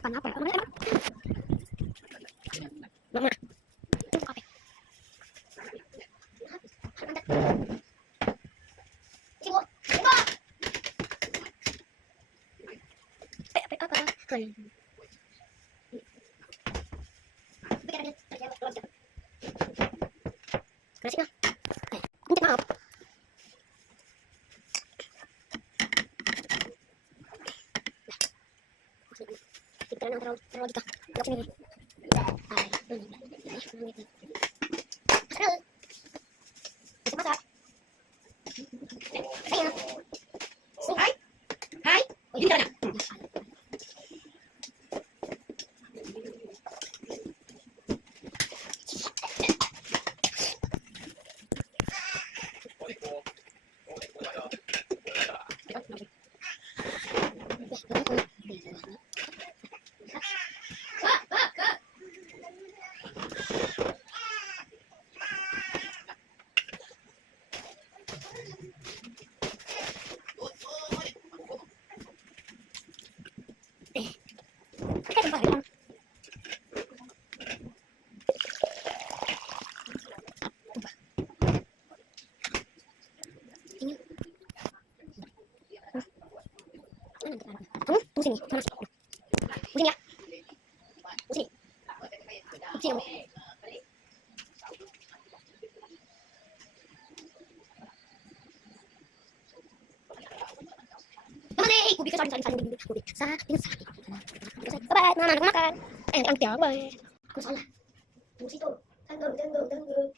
makan apa ya? Mama. Kopi. Sibuk. Apa? Kasih na. Minta maaf. Kita na terlalu dito. Blok sini. Ay, masak. Ayo. Hai. Hai. Oh, ini dah. Kamu tunggu sini, panas. Tunggu sini ya. Tunggu sini. Tunggu sini kamu. Mama deh, kubi saling dulu. Kubi. Bye, mama aku makan. Nanti aku bye. Aku salah. Tunggu situ. Tunggu.